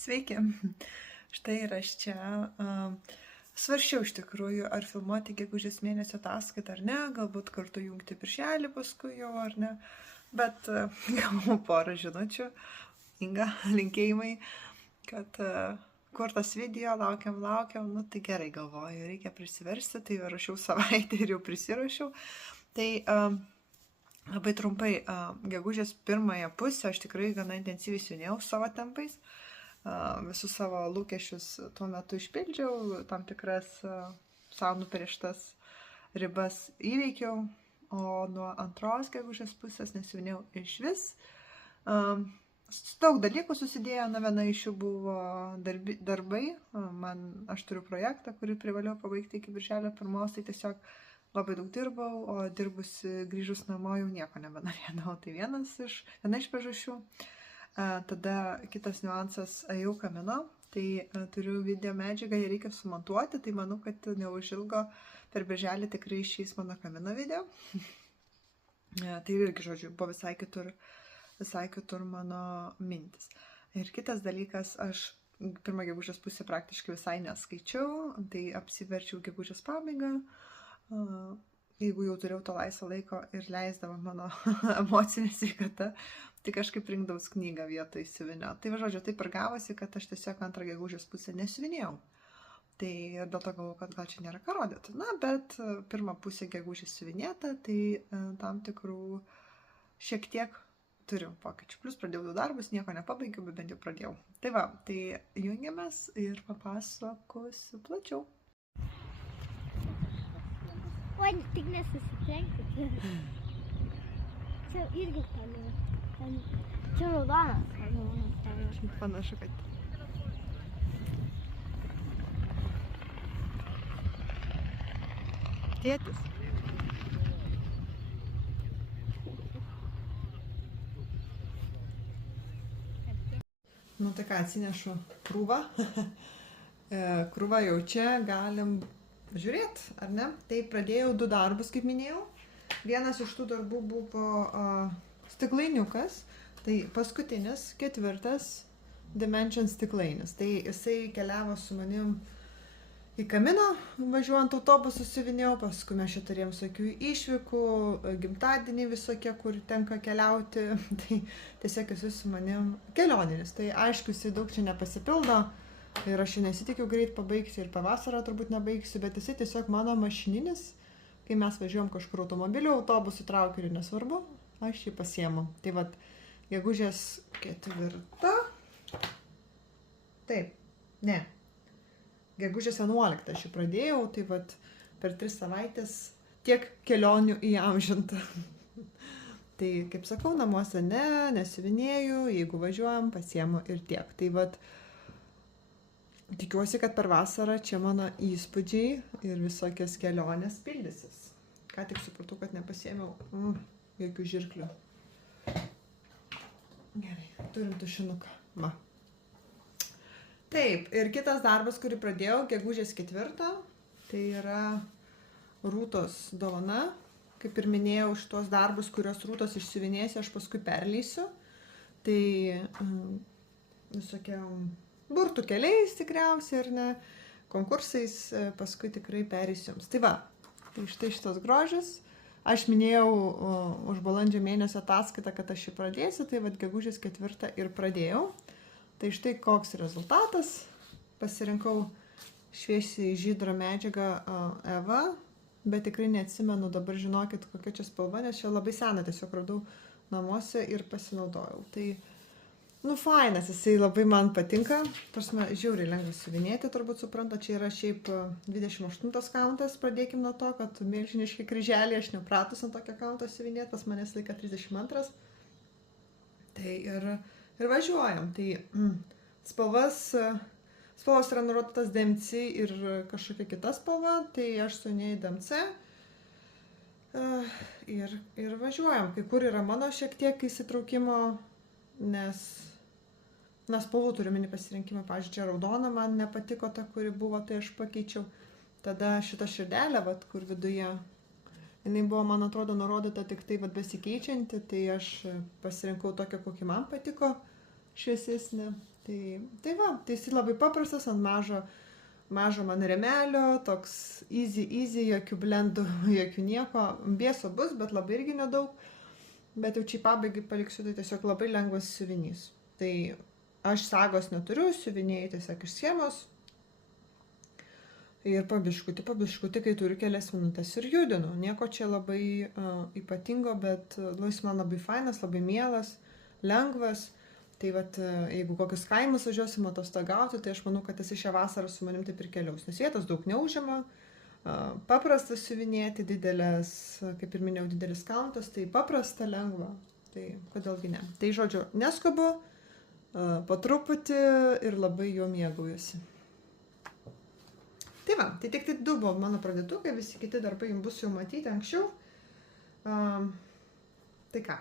Sveiki. Štai ir aš čia. Svarsčiau iš tikrųjų, ar filmuoti gegužės mėnesio ataskaitą ar ne, galbūt kartu jungti birželį paskui jau ar ne. Bet gavau porą žinučių, Inga, linkėjimai, kad kur tas video, laukiam, nu tai gerai galvoju, reikia prisiversti, tai rašiau savaitę ir jau prisirašiau. Tai labai trumpai, gegužės pirmąją pusę aš tikrai gana intensyviai siunėjau savo tempais. Visus savo lūkesčius tuo metu išpildžiau, tam tikras savo nuprieštas ribas įveikiau, o nuo antros gegužės pusės nesivinėjau iš vis. Daug dalykų susidėjo, viena iš jų buvo darbai. Aš turiu projektą, kurį privalau pabaigti iki birželio 1, tai tiesiog labai daug dirbau, o dirbusi grįžus namo jau nieko nebenorėdavau. Tai viena iš priežasčių. Tada kitas niuansas, ėjau kamino, tai turiu video medžiagą, ją reikia sumontuoti, tai manau, kad neužilgo per birželį tikrai išeis mano kamino video. Tai irgi, žodžiu, buvo visai kitur mano mintis. Ir kitas dalykas, aš pirmą gegužės pusę praktiškai visai neskaičiau, tai apsiverčiau gegužės pabaigą. Jeigu jau turėjau to laisvo laiko ir leisdavo mano emocinė sveikata, tai kažkaip rinkdaus knygą vietoj siuvinio. Tai žodžiu, taip ir gavosi, kad aš tiesiog antrą gegužės pusę nesiuvinėjau. Tai dėl to galvoju, kad gal čia nėra ką rodyti. Bet pirmą pusę gegužės siuvinėta, tai tam tikrų šiek tiek turiu pokyčių. Plus pradėjau darbus, nieko nepabaigiau, bet bent jau pradėjau. Tai va, tai jungiamės ir papasakosiu plačiau. Oi, tik nesusitrenkit. Čia irgi kalė. Čia raudonas. Panašu, kad. Tėtis. Nu tai ką, atsinešu krūvą. Krūvą jau čia galim žiūrėti, ar ne? Tai pradėjau 2 darbus, kaip minėjau. Vienas iš tų darbų buvo stiklainiukas, tai paskutinis, 4 Dimension stiklainis. Tai jisai keliavo su manim į kaminą, važiuojant autobusu siuvinėjau, paskui mes čia turėjom visokių išvykų, gimtadieniai visokie, kur tenka keliauti, tai tiesiog esu su manim kelioninis. Tai aišku, jisai daug čia nepasipildo ir aš jau nesitikiu greit pabaigti ir pavasarą turbūt nebaigsiu, bet jisai tiesiog mano mašininis, kai mes važiuojam kažkur automobiliu, autobusu, traukiniu, nesvarbu, aš jį pasiemu. Tai vat, gegužės 4. Taip, ne. Gegužės 11 aš jį pradėjau, tai vat per 3 savaitės tiek kelionių įamžinta. Tai, kaip sakau, namuose nesiuvinėju, jeigu važiuojam, pasiemu ir tiek. Tai vat, tikiuosi, kad per vasarą čia mano įspūdžiai ir visokias kelionės pildysis. Ką tik supratau, kad nepasiėmiau jokių žirklių. Gerai, turim tušinuką. Va. Taip, ir kitas darbas, kurį pradėjau, gegužės 4, tai yra Rūtos dovana. Kaip ir minėjau, šitos darbus, kurios Rūtos išsiuvinėsi, aš paskui perleisiu. Tai visokiam burtų keliais tikriausiai, ar ne, konkursais paskui tikrai perleisiu jums. Tai va, tai štai šitos grožis. Aš minėjau už balandžio mėnesio ataskaitą, kad aš jį pradėsiu, tai va, gegužės 4 ir pradėjau. Tai štai koks rezultatas. Pasirinkau šviesiai žydrą medžiagą Eva, bet tikrai neatsimenu dabar, žinokit, kokia čia spalva, nes čia labai sena, tiesiog radau namuose ir pasinaudojau. Tai, fainas, jisai labai man patinka. Prasme, žiauriai lengva siuvinėti, turbūt supranta, čia yra šiaip 28 kauntas, pradėkim nuo to, kad milžiniški kryželiai, aš nepratus ant tokio kaunto siuvinėti, pas manęs laika 32. Tai ir važiuojam. Tai spalvos yra nurodytas DMC ir kažkokia kita spalva, tai aš siuvinėju DMC ir važiuojam. Kai kur yra mano šiek tiek įsitraukimo, nes spalvų turiu mini pasirinkimą. Pavyzdžiui, čia raudona man nepatiko ta, kuri buvo, tai aš pakeičiau. Tada šitą širdelę, vat, kur viduje, jinai buvo, man atrodo, nurodyta tik tai besikeičianti, tai aš pasirinkau tokią, kokį man patiko. šviesesnė. Tai va, tai jis labai paprastas, ant mažo man remelio, toks easy, jokių blendų, jokių nieko. Bieso bus, bet labai irgi nedaug. Bet jau čia į pabaigai paliksiu, tai tiesiog labai lengvas siuvinys. Tai aš sagos neturiu, siuvinėjai tiesiog iš schemos. Ir pabiškutį, kai turiu kelias minutės ir judinu. Nieko čia labai ypatingo, bet jis man labai fainas, labai mielas, lengvas. Tai vat, jeigu kokius kaimus važiuosim atostogauti, tai aš manau, kad jis šią vasarą su manim taip ir keliaus. Nes vietos daug neužima, paprastas siuvinėti, didelės, kaip ir minėjau, didelis kauntas, tai paprasta, lengva. Tai kodėlgi ne. Tai žodžiu, neskubu, po truputį ir labai juo mėgaujuosi. Tai va, tai tik tai 2 buvo mano pradėtukai, visi kiti darbai jums bus jau matyti anksčiau. Tai ką?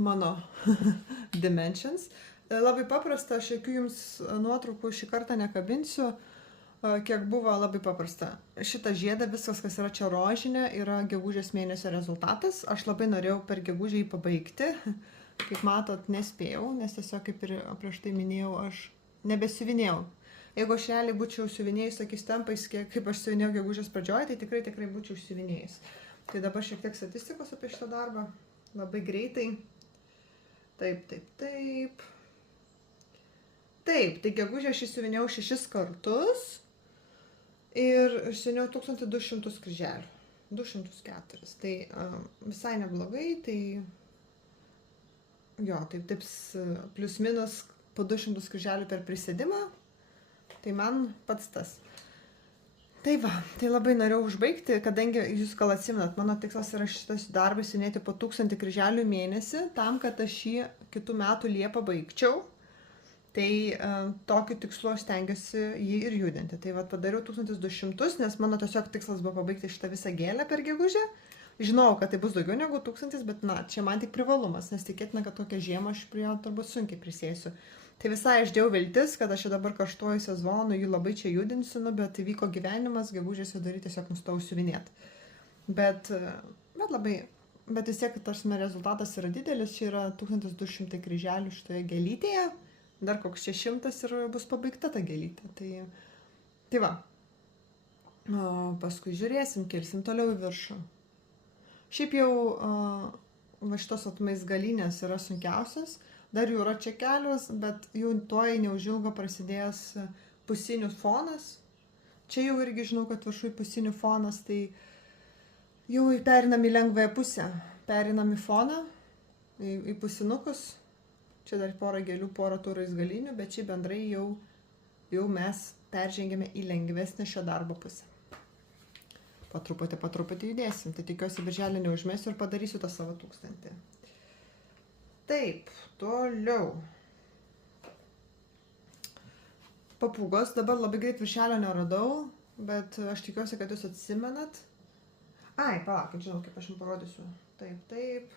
Mano dimensions. Labai paprasta, aš jokių jums nuotraukų šį kartą nekabinsiu, kiek buvo labai paprasta. Šitą žiedą, viskas, kas yra čia rožinė, yra gegužės mėnesio rezultatas. Aš labai norėjau per gegužę jį pabaigti. Kaip matot, nespėjau, nes tiesiog, kaip ir prieš tai minėjau, aš nebesiuvinėjau. Jeigu aš realiai būčiau siuvinėjus tokiais tempais, kaip aš siuvinėjau gegužės pradžioje, tai tikrai būčiau siuvinėjus. Tai dabar šiek tiek statistikos apie šitą darbą. Labai greitai. Taip. Taip, tai gegužę aš įsiuvinėjau 6 kartus ir siuvinėjau 1200 kryželių. 204. Tai visai neblogai, tai jo, taip plius minus po 200 kryželių per prisėdimą. Tai man pats tas. Tai va, tai labai norėjau užbaigti, kadangi jūs gal atsimenat, mano tikslas yra šitas darbas siuvinėti po 1000 kryželių mėnesį, tam, kad aš jį kitų metų Liepą baigčiau. Tai tokiu tikslu aš stengiuosi jį ir judinti. Tai va, padariau 1200, nes mano tiesiog tikslas buvo pabaigti šitą visą gėlę per gegužę. Žinau, kad tai bus daugiau negu 1000, bet na, čia man tik privalumas, nes tikėtina, kad tokią žiemą aš prie jo turbūt sunkiai prisėsiu. Tai visai aš dėjau viltis, kad aš čia dabar karštuoju sezonu, jį labai čia judinsiu, bet įvyko gyvenimas, gegužės vidury tiesiog nustojau siuvinėti. Bet vis tiek, tarsi, rezultatas yra didelis, čia yra 1200 kryželių šitoje gėlytėje, dar koks 600 ir bus pabaigta ta gėlytė. Tai va, paskui žiūrėsim, kilsim toliau į viršų. Šiaip jau šitos atmais galinės yra sunkiausias. Dar jų yra čia kelios, bet jau tuoj neužilgo prasidės pusinių fonas. Čia jau irgi žinau, kad viršui pusinių fonas, tai jau perinam į lengvąją pusę. Perinam į foną, į pusinukus. Čia dar porą gėlių, porą turais galinių, bet čia bendrai jau mes peržengėme į lengvesnę šio darbo pusę. Po truputį judėsim. Tai tikiuosi birželį neužmesiu ir padarysiu tą savo 1000. Taip, toliau. Papūgos, dabar labai greit viršelio neradau, bet aš tikiuosi, kad jūs atsimenat. Ai, palaukit, žinau, kaip aš jums parodysiu. Taip.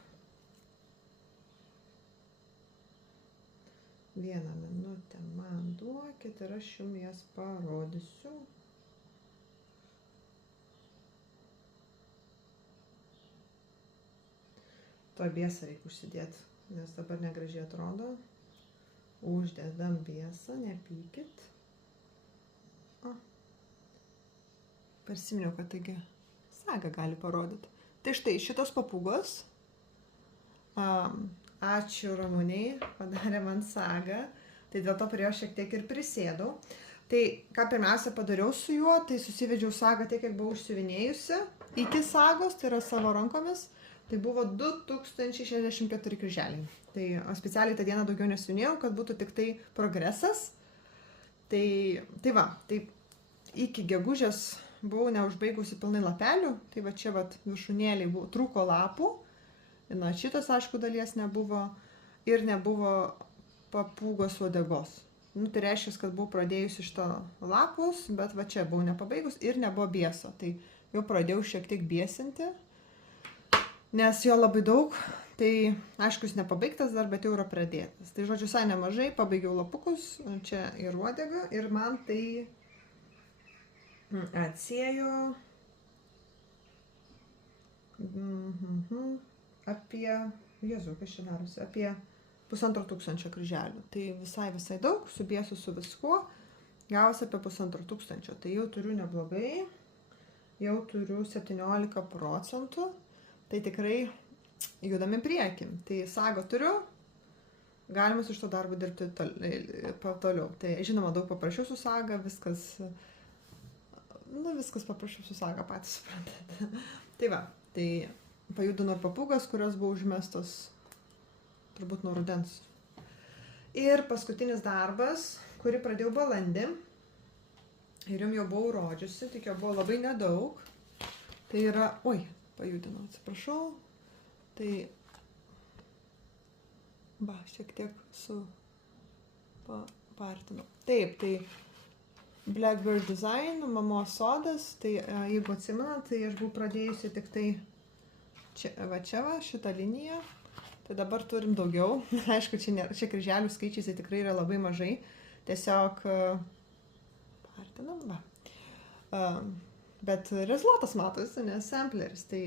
1 minutę man duokit ir aš jums jas parodysiu. To biesą reikia užsidėti, nes dabar negražiai atrodo. Uždedam biesą, nepykit. Prisiminiau, kad taigi sagą gali parodyti. Tai štai šitos papūgos. Ačiū Ramuniai, padarė man sagą. Tai dėl to prie jo šiek tiek ir prisėdau. Tai ką pirmiausia padariau su juo, tai susivedžiau sagą tiek, kiek buvau užsiuvinėjusi. Iki sagos, tai yra savo rankomis. Tai buvo 2064 kryželiai. Tai specialiai tą dieną daugiau nesiuvinėjau, kad būtų tik tai progresas. Tai va, tai iki gegužės buvau neužbaigusi pilnai lapelių. Tai va čia viršūnėliai trūko lapų. Na, šitas, aišku, dalies nebuvo. Ir nebuvo papūgos uodegos. Tai reiškia, kad buvau pradėjusi šitą lapus, bet va čia buvau nepabaigus ir nebuvo bieso. Tai jau pradėjau šiek tiek biesinti. Nes jo labai daug, tai aišku, jis nepabaigtas dar, bet jau yra pradėtas. Tai žodžiu, visai nemažai, pabaigiau lapukus, čia ir uodegą, ir man tai atsėjo apie, Jėzau, kas čia darosi, apie 1500 kryželių. Tai visai daug, subėsiu su viskuo, gausi apie 1500. Tai jau turiu neblogai, jau turiu 17%. Tai tikrai judame priekin. Tai sagą turiu, galima su šito darbu dirbti toliau. Tai žinoma, daug paprasčiau su saga, viskas paprasčiau su saga, patys suprantate. Tai va, tai pajudino ir papūgas, kurios buvo užmestos turbūt nuo rudens. Ir paskutinis darbas, kurį pradėjau balandį, ir jums jau buvau rodžiusi, tik jo buvo labai nedaug. Tai yra, pajudino, atsiprašau. Tai, šiek tiek paartinau. Taip, tai Blackbird Design, mamos sodas, tai jeigu atsimenat, tai aš buvau pradėjusi tik tai čia, šitą liniją. Tai dabar turim daugiau. Aišku, čia kryželių skaičiai tai tikrai yra labai mažai. Tiesiog paartinam, bet rezultatas matosi, nes sampleris. Tai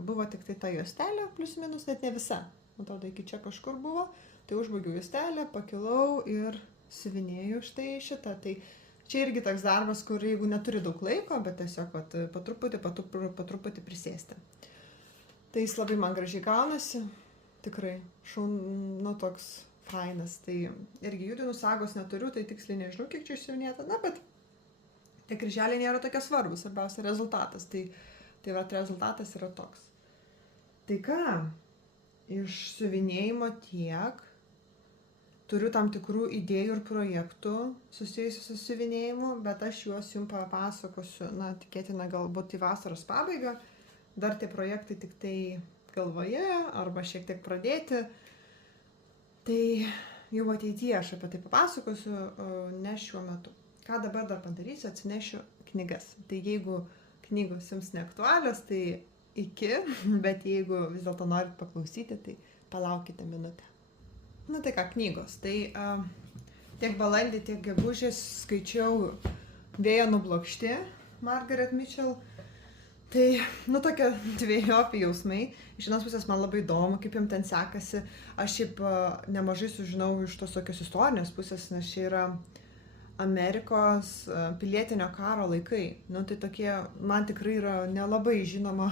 buvo tik tai ta juostelė, plius minus, net ne visa. Atrodo, iki čia kažkur buvo. Tai užbaigiau juostelę, pakilau ir siuvinėjau štai šitą. Tai čia irgi toks darbas, kur jeigu neturi daug laiko, bet tiesiog po truputį prisėsti. Tai jis labai man gražiai gaunasi. Tikrai, toks fainas. Tai irgi judinų sagos neturiu, tai tiksliai nežinau, kiek čia išsiuvinėta. Bet tie kryželiai nėra tokie svarbus, svarbiausia rezultatas. Tai rezultatas yra toks. Tai ką, iš siuvinėjimo tiek, turiu tam tikrų idėjų ir projektų susijusių su siuvinėjimu, bet aš juos jums papasakosiu, tikėtina galbūt į vasaros pabaigą. Dar tie projektai tik tai galvoje, arba šiek tiek pradėti. Tai jau ateityje aš apie tai papasakosiu, ne šiuo metu. Ką dabar dar padarysiu, atsinešiu knygas. Tai jeigu knygos jums neaktualios, tai bet jeigu vis dėlto norit paklausyti, tai palaukite minutę. Tai ką, knygos. Tai tiek balandį, tiek gegužės skaičiau Vėjo nublokšti, Margaret Mitchell. Tai, tokie dvejopi jausmai. Iš vienos pusės man labai įdomu, kaip jums ten sekasi. Aš šiaip nemažai sužinau iš tos tokios istorinės pusės, nes čia yra Amerikos pilietinio karo laikai. Tai tokie, man tikrai yra nelabai žinoma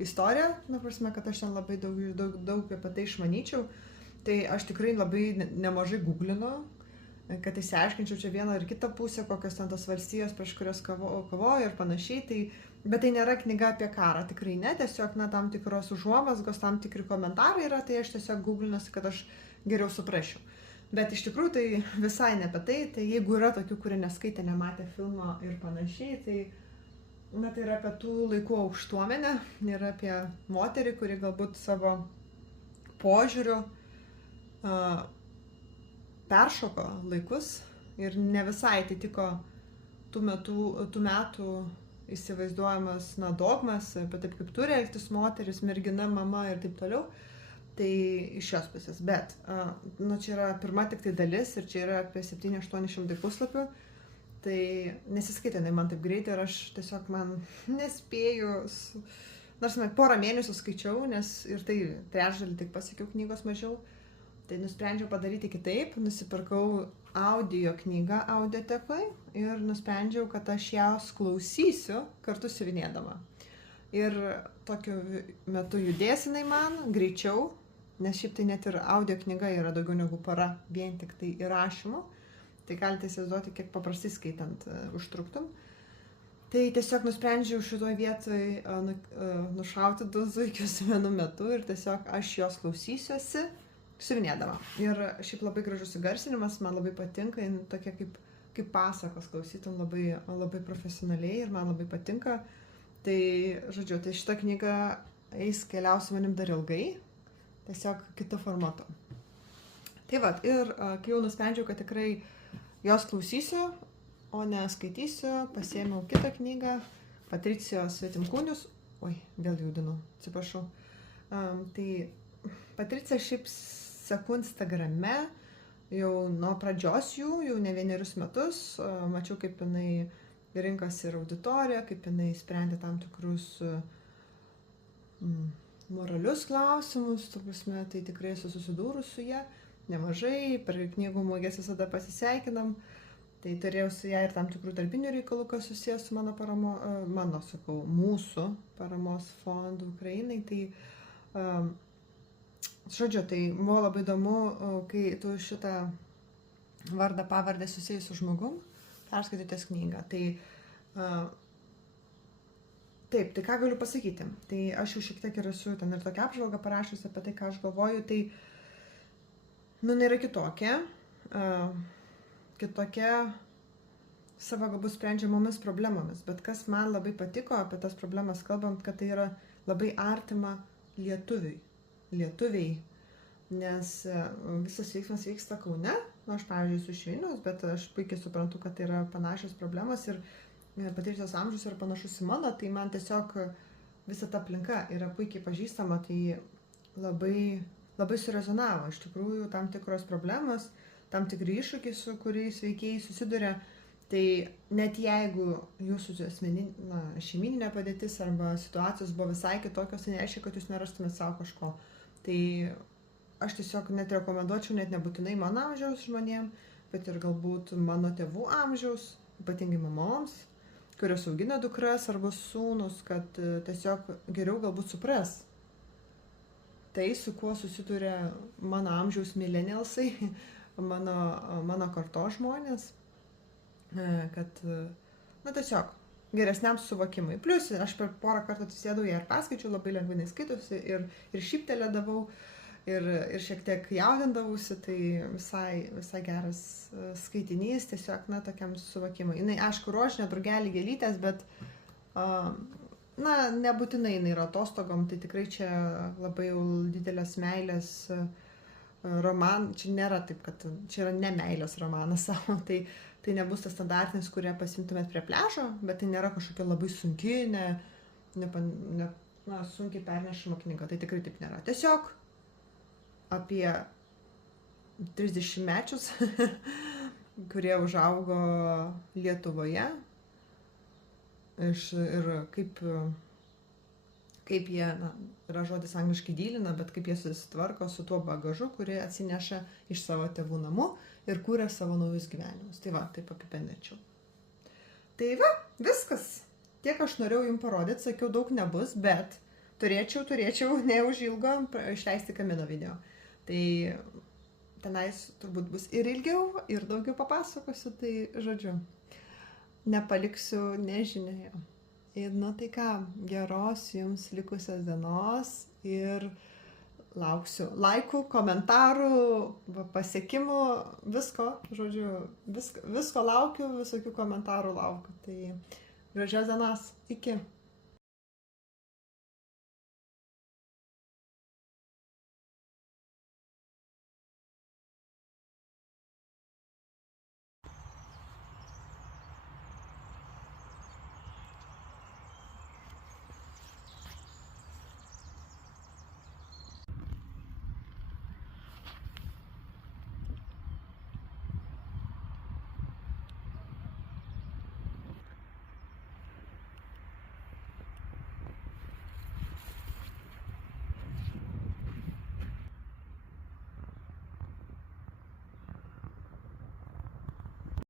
istorija, prasme, kad aš ten labai daug apie tai išmanyčiau. Tai aš tikrai labai nemažai googlinau, kad išsiaiškinčiau čia vieną ir kitą pusę, kokios ten tos valstijos, prieš kurias kovojo ir panašiai. Bet tai nėra knyga apie karą, tikrai ne, tiesiog tam tikros užuomazgos, tam tikri komentarai yra, tai aš tiesiog googlinuosi, kad aš geriau suprasčiau. Bet iš tikrųjų tai visai ne apie tai, tai jeigu yra tokių, kurie neskaitė, nematė filmo ir panašiai, tai yra apie tų laikų aukštuomenę, yra apie moterį, kuri galbūt savo požiūriu peršoko laikus ir ne visai atitiko tų metų įsivaizduojamas dogmas, apie taip kaip turi elgtis moteris, mergina, mama ir taip toliau. Tai iš šios pusės. Bet čia yra pirma tik tai dalis ir čia yra apie 700-800 puslapių. Tai nesiskaitinai man taip greitai ir aš tiesiog nespėju. Nors porą mėnesių skaičiau, nes ir tai trečdalį tik pasakiau knygos mažiau. Tai nusprendžiau padaryti kitaip, nusipirkau audio knygą audiotekoje ir nusprendžiau, kad aš jas klausysiu kartu siuvinėdama. Ir tokiu metu judėsinai man greičiau, nes šiaip tai net ir audio knyga yra daugiau negu para vien tik tai įrašymų. Tai galite įsivaizduoti, kiek paprastai skaitant užtruktum. Tai tiesiog nusprendžiau šitoje vietoje nušauti 2 zuikius vienu metu ir tiesiog aš jos klausysiuosi siuvinėdama. Ir šiaip labai gražus įgarsinimas, man labai patinka, tokia kaip pasakos klausytum labai profesionaliai ir man labai patinka. Tai, žodžiu, tai šita knyga keliaus manim dar ilgai, tiesiog kitu formatu. Tai ir kai jau nusprendžiau, kad tikrai jos klausysiu, o ne skaitysiu, pasiėmiau kitą knygą, Patricijos Svetimkūnius. Vėl judinu, atsiprašau. Tai Patricija šiaip seku Instagrame, jau nuo pradžios jau ne vienerius metus, mačiau, kaip jinai rinkosi ir auditoriją, kaip jinai sprendė tam tikrus moralius klausimus, tai tikrai esu susidūrus su ja. nemažai, per knygų mugės visada pasisveikinam. Tai turėjau su ją ir tam tikrų darbinių reikalų, kas susijęs su mūsų paramos fondu Ukrainai. Tai, žodžiu, tai buvo labai įdomu, kai tu šitą vardą pavardę susijęs su žmogum, perskaitytės knygą. Tai, taip, tai ką galiu pasakyti? Tai aš jau šiek tiek ir esu ten ir tokią apžvalgą parašęs apie tai, ką aš galvoju. Tai, yra kitokia. Kitokia savo galbūt sprendžiamomis problemomis, bet kas man labai patiko apie tas problemas kalbant, kad tai yra labai artima lietuviai, nes visas veiksmas vyksta Kaune, aš pavyzdžiui su Vilniaus, bet aš puikiai suprantu, kad tai yra panašios problemas ir patirties amžius yra panašus į mano, tai man tiesiog visa ta aplinka yra puikiai pažįstama, tai labai surezonavo iš tikrųjų tam tikros problemos, tam tikri iššūkiai, su kuriais veikėjai susiduria, tai net jeigu jūsų šeimyninė padėtis arba situacijos buvo visai kitokios, tai nereiškia, kad jūs nerastumėt savo kažko. Tai aš tiesiog net rekomenduočiau, net nebūtinai mano amžiaus žmonėm, bet ir galbūt mano tėvų amžiaus, ypatingai mamoms, kurios augina dukras arba sūnus, kad tiesiog geriau galbūt supras tai, su kuo susiduria mano amžiaus millennialsai, mano kartos žmonės, kad, tiesiog geresniam suvokimui. Plus, aš per porą kartų atsisėdau ją ir paskaičiau, labai lengvai skaitosi ir šyptelėdavau, ir šiek tiek jaudindavausi, tai visai geras skaitinys, tiesiog, tokiam suvokimui. Jinai, aišku, rožinė, drugelį, gėlytės, bet, nebūtinai jinai yra atostogom, tai tikrai čia labai jau didelės meilės čia nėra taip, kad čia yra ne meilės romanas savo, tai nebus tas standartinis, kurie pasimtumėt prie pliažo, bet tai nėra kažkokia labai sunki, sunkiai pernešama knyga, tai tikrai taip nėra. Tiesiog apie 30-mečius, kurie užaugo Lietuvoje ir kaip jie, yra žodis angliškai dylina, bet kaip jie susitvarko su tuo bagažu, kurį atsineša iš savo tėvų namų ir kūrė savo naujus gyvenimus. Tai taip apibendrinčiau. Tai viskas. Tiek aš norėjau jums parodyti, sakiau, daug nebus, bet turėčiau neužilgo išleisti Kamino video. Tai tenais turbūt bus ir ilgiau, ir daugiau papasakosiu, tai žodžiu, nepaliksiu nežinioje. Ir tai ką, geros jums likusios dienos ir lauksiu laikų, komentarų, pasiekimų, visko, žodžiu, visko laukiu, visokių komentarų laukiu. Tai gražios dienos, iki.